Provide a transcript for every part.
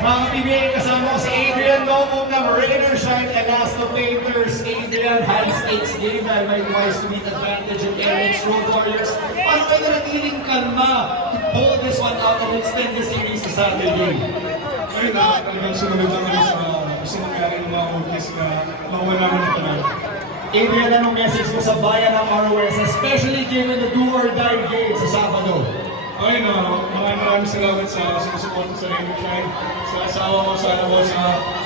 Mga PBA, kasama ko si Adrian Novo ng Rainer Shine Elasto Painters. Adrian, high stakes game dahil may twice to beat advantage of Eric's Road Warriors. Paano kayo nanatiling kalma to pull this one out and extend the series to Saturday? Ayun na, talagang sumunod lang kami sa gusto mangyari ng mga orkis na mawala mo na pala. Adrian, anong message mo sa bayan ng ROS, especially given the do-or-die game sa Sabado? Ayun na, maraming salamat sa sumusuporta sa Rainer Shine, sa asawa ko, sa anak ko, sa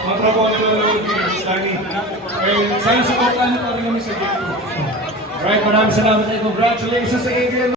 mga trabaho nila ng Philippines, Danny. Ayun, sana supportan niyo pa rin kami sa game 2. Alright, maraming salamat and congratulations sa Adrian.